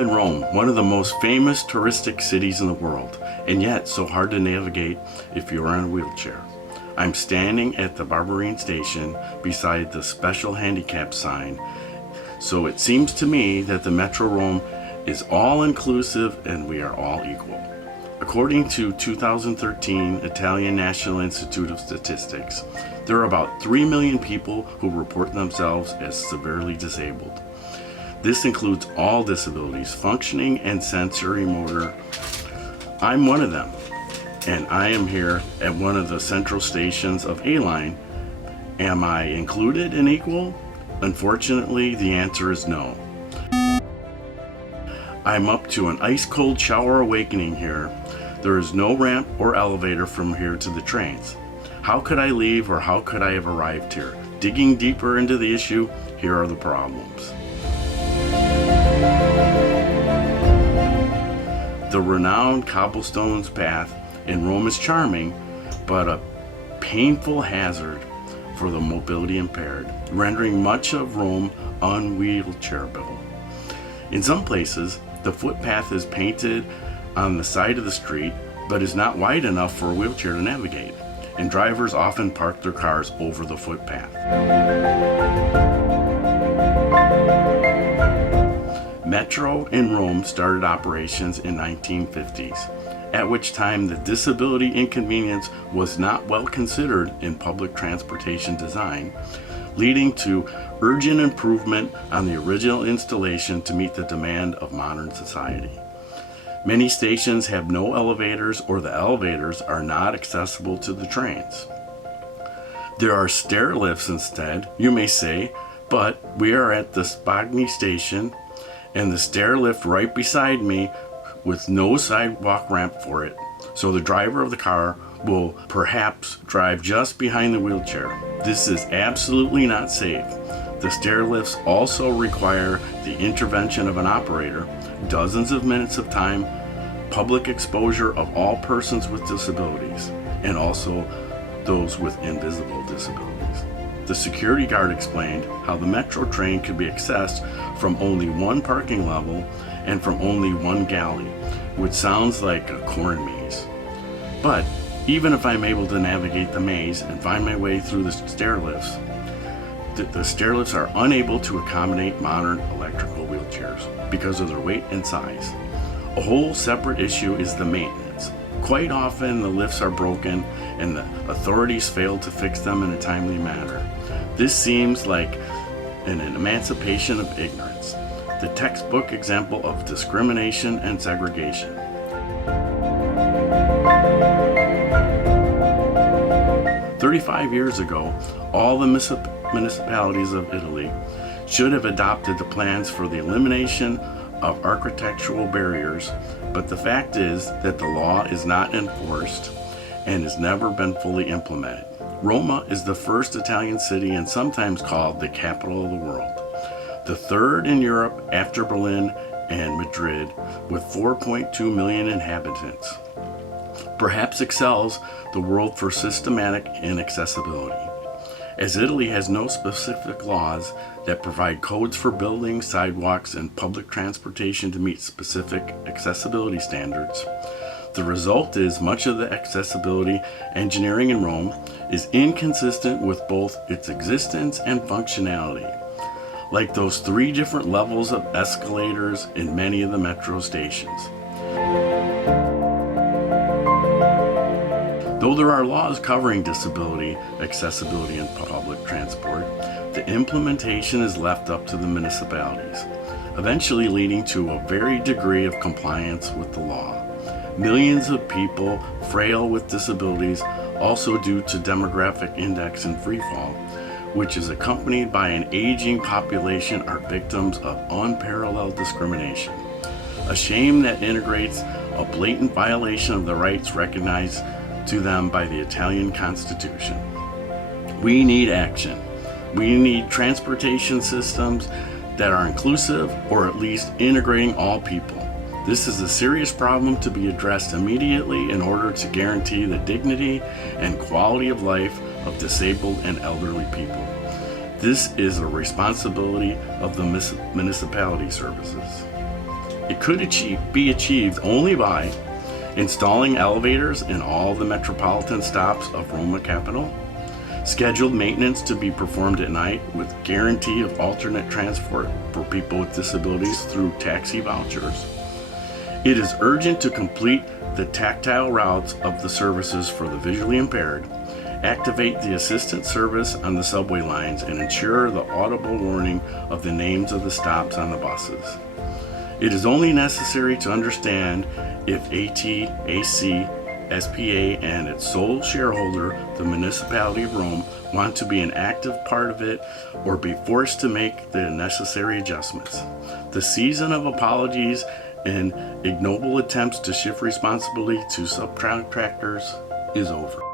I'm in Rome, one of the most famous touristic cities in the world, and yet so hard to navigate if you're in a wheelchair. I'm standing at the Barberine station beside the special handicap sign, so it seems to me that the Metro Rome is all-inclusive and we are all equal. According to 2013 Italian National Institute of Statistics, there are about 3 million people who report themselves as severely disabled. This includes all disabilities, functioning and sensory motor. I'm one of them, and I am here at one of the central stations of A-Line. Am I included and equal? Unfortunately, the answer is no. I'm up to an ice-cold shower awakening here. There is no ramp or elevator from here to the trains. How could I leave, or how could I have arrived here? Digging deeper into the issue, here are the problems. The renowned cobblestones path in Rome is charming, but a painful hazard for the mobility impaired, rendering much of Rome unwheelchairable. In some places, the footpath is painted on the side of the street, but is not wide enough for a wheelchair to navigate, and drivers often park their cars over the footpath. Metro in Rome started operations in 1950s, at which time the disability inconvenience was not well considered in public transportation design, leading to urgent improvement on the original installation to meet the demand of modern society. Many stations have no elevators, or the elevators are not accessible to the trains. There are stair lifts instead, you may say, but we are at the Spagni station, and the stair lift right beside me with no sidewalk ramp for it, so the driver of the car will perhaps drive just behind the wheelchair. This is absolutely not safe. The stair lifts also require the intervention of an operator, dozens of minutes of time, public exposure of all persons with disabilities, and also those with invisible disabilities. The security guard explained how the Metro train could be accessed from only one parking level and from only one galley, which sounds like a corn maze. But even if I'm able to navigate the maze and find my way through the stair lifts, the stair lifts are unable to accommodate modern electrical wheelchairs because of their weight and size. A whole separate issue is the maintenance. Quite often the lifts are broken and the authorities fail to fix them in a timely manner. This seems like an emancipation of ignorance, the textbook example of discrimination and segregation. "35 years ago, all the municipalities of Italy should have adopted the plans for the elimination of architectural barriers, but the fact is that the law is not enforced and has never been fully implemented. Roma is the first Italian city and sometimes called the capital of the world, the third in Europe after Berlin and Madrid, with 4.2 million inhabitants. Perhaps excels the world for systematic inaccessibility. As Italy has no specific laws that provide codes for buildings, sidewalks, and public transportation to meet specific accessibility standards, the result is much of the accessibility engineering in Rome is inconsistent with both its existence and functionality, like those 3 different levels of escalators in many of the metro stations. Though there are laws covering disability accessibility in public transport, the implementation is left up to the municipalities, eventually leading to a varied degree of compliance with the law. Millions of people frail with disabilities, also due to demographic index and freefall, which is accompanied by an aging population, are victims of unparalleled discrimination. A shame that integrates a blatant violation of the rights recognized to them by the Italian Constitution. We need action. We need transportation systems that are inclusive, or at least integrating all people. This is a serious problem to be addressed immediately in order to guarantee the dignity and quality of life of disabled and elderly people. This is a responsibility of the municipality services. It could be achieved only by installing elevators in all the metropolitan stops of Roma Capitol, scheduled maintenance to be performed at night with guarantee of alternate transport for people with disabilities through taxi vouchers. It is urgent to complete the tactile routes of the services for the visually impaired, activate the assistant service on the subway lines, and ensure the audible warning of the names of the stops on the buses. It is only necessary to understand if AT&AC, SPA, and its sole shareholder, the Municipality of Rome, want to be an active part of it or be forced to make the necessary adjustments. The season of apologies and ignoble attempts to shift responsibility to subcontractors is over.